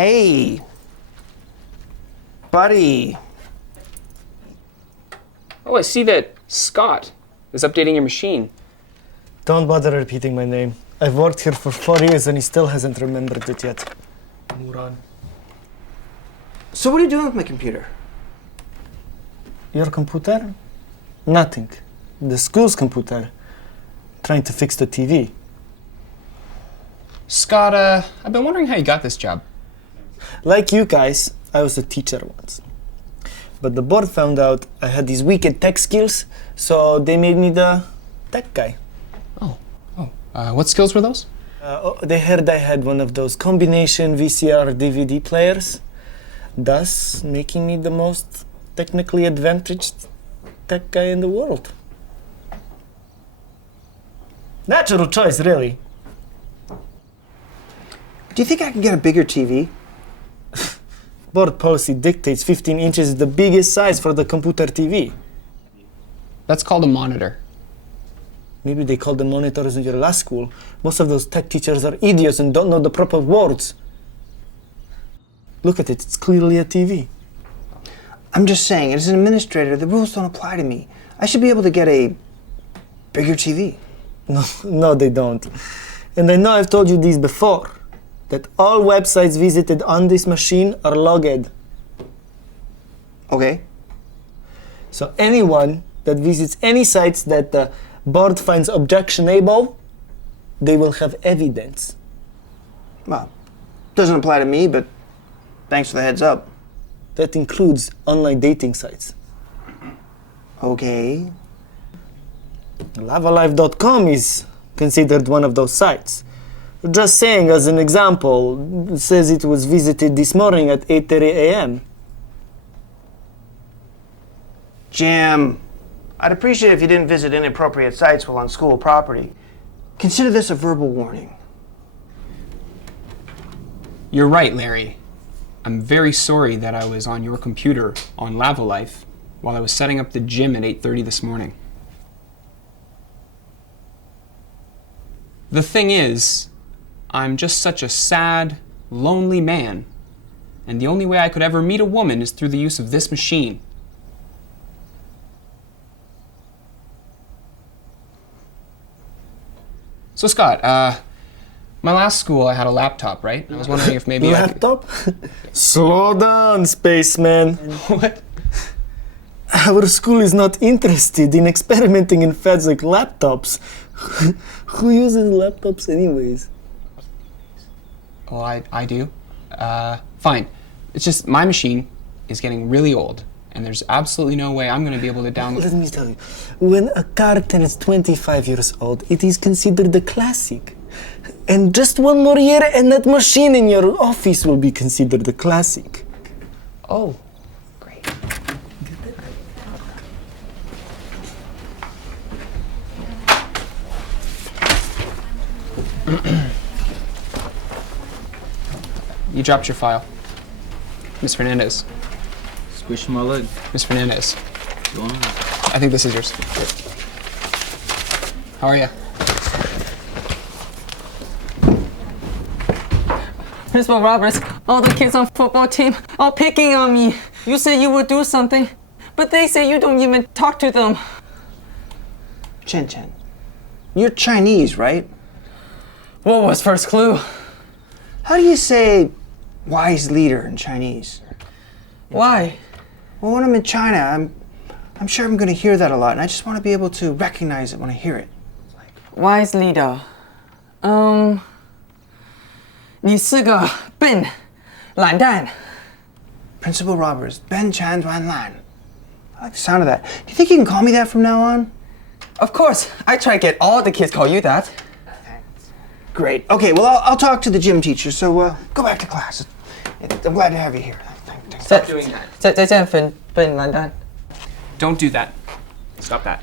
Hey, buddy. Oh, I see that Scott is updating your machine. Don't bother repeating my name. I've worked here for 4 years and he still hasn't remembered it yet. Moron. So what are you doing with my computer? Your computer? Nothing. The school's computer. Trying to fix the TV. Scott, I've been wondering how you got this job. Like you guys, I was a teacher once. But the board found out I had these wicked tech skills, so they made me the tech guy. What skills were those? They heard I had one of those combination VCR DVD players, thus making me the most technically advantaged tech guy in the world. Natural choice, really. Do you think I can get a bigger TV? Board policy dictates 15 inches is the biggest size for the computer TV. That's called a monitor. Maybe they call them monitors in your last school. Most of those tech teachers are idiots and don't know the proper words. Look at it, it's clearly a TV. I'm just saying, as an administrator, the rules don't apply to me. I should be able to get a bigger TV. No, they don't. And I know I've told you this before, that all websites visited on this machine are logged. Okay. So anyone that visits any sites that the board finds objectionable, they will have evidence. Well, doesn't apply to me, but thanks for the heads up. That includes online dating sites. Okay. Lavalife.com is considered one of those sites. Just saying, as an example, it says it was visited this morning at 8:30 a.m. Jim, I'd appreciate if you didn't visit inappropriate sites while on school property. Consider this a verbal warning. You're right, Larry. I'm very sorry that I was on your computer on Lavalife while I was setting up the gym at 8:30 this morning. The thing is, I'm just such a sad, lonely man, and the only way I could ever meet a woman is through the use of this machine. So Scott, my last school I had a laptop, right? I was wondering if maybe Laptop? Slow down, spaceman. What? Our school is not interested in experimenting in fads like laptops. Who uses laptops anyways? Well, I do. Fine. It's just my machine is getting really old, and there's absolutely no way I'm going to be able to download. Let me tell you, when a car turns 25 years old, it is considered a classic. And just one more year and that machine in your office will be considered a classic. Oh, great. You dropped your file. Miss Fernandez. Squish my leg. Miss Fernandez. Go on. I think this is yours. How are you? Principal Roberts, all the kids on football team are picking on me. You said you would do something, but they say you don't even talk to them. Chen Chen, you're Chinese, right? What was first clue? How do you say wise leader in Chinese? Why? Well, when I'm in China, I'm sure I'm going to hear that a lot, and I just want to be able to recognize it when I hear it. Wise leader. 你是个笨懒蛋。 Principal Roberts, Ben Chan Tuan Lan. I like the sound of that. Do you think you can call me that from now on? Of course, I try to get all the kids call you that. Great. Okay, well, I'll talk to the gym teacher, so go back to class. I'm glad to have you here. Stop doing that. 再见笨懒蛋。 Don't do that. Stop that.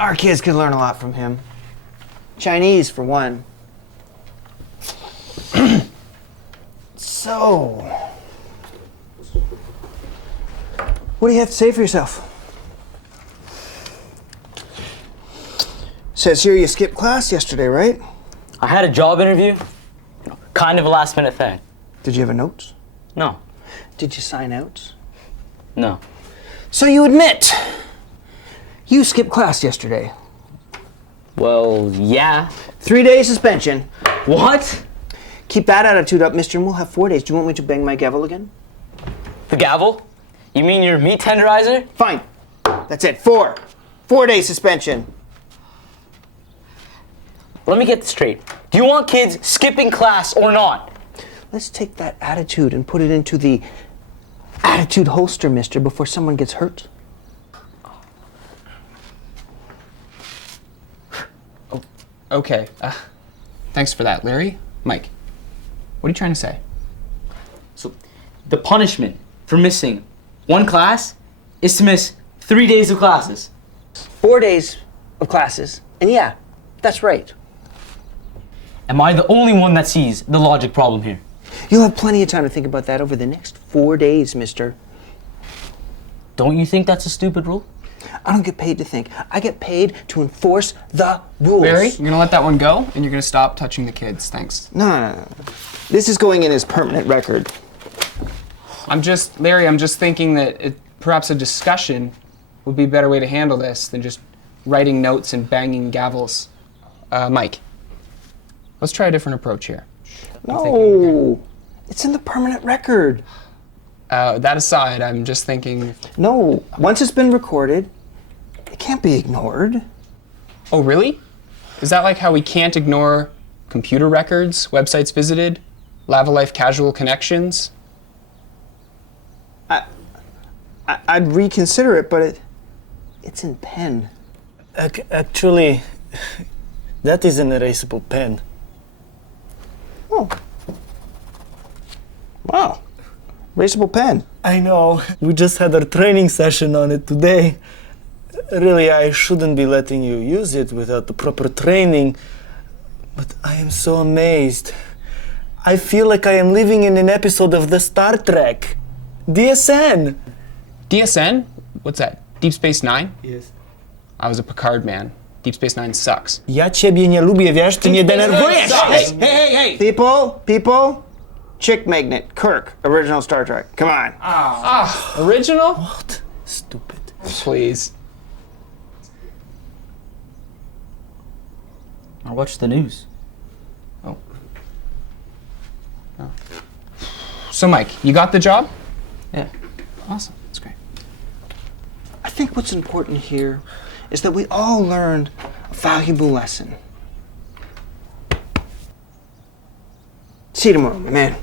Our kids could learn a lot from him. Chinese, for one. So, what do you have to say for yourself? Says here you skipped class yesterday, right? I had a job interview. Kind of a last minute thing. Did you have a note? No. Did you sign out? No. So you admit you skipped class yesterday. Well, yeah. 3-day suspension. What? Keep that attitude up, mister, and we'll have 4 days. Do you want me to bang my gavel again? The gavel? You mean your meat tenderizer? Fine. That's it. 4. 4-day suspension. Let me get this straight. Do you want kids skipping class or not? Let's take that attitude and put it into the attitude holster, mister, before someone gets hurt. Okay. Thanks for that, Larry. Mike, what are you trying to say? So, the punishment for missing one class is to miss 3 days of classes. 4 days of classes. And yeah, that's right. Am I the only one that sees the logic problem here? You'll have plenty of time to think about that over the next 4 days, mister. Don't you think that's a stupid rule? I don't get paid to think. I get paid to enforce the rules. Larry, you're gonna let that one go, and you're gonna stop touching the kids. Thanks. No. This is going in as permanent record. I'm just thinking that perhaps a discussion would be a better way to handle this than just writing notes and banging gavels. Mike, let's try a different approach here. No, it's in the permanent record. That aside, I'm just thinking... No, once it's been recorded, it can't be ignored. Oh, really? Is that like how we can't ignore computer records, websites visited, Lavalife casual connections? I'd reconsider it, but it's in pen. Actually, that is an erasable pen. Oh. Wow. Erasable pen. I know. We just had our training session on it today. Really, I shouldn't be letting you use it without the proper training. But I am so amazed. I feel like I am living in an episode of the Star Trek. DSN. DSN? What's that? Deep Space Nine? Yes. I was a Picard man. Deep Space Nine sucks. Ja ciebie nie lubię, wiesz, ty mnie denerwujesz! Hey! People, chick magnet, Kirk, original Star Trek. Come on. Original? What? Stupid. Please. Or watch the news. So, Mike, you got the job? Yeah. Awesome. That's great. I think what's important here is that we all learned a valuable lesson. See you tomorrow, my man.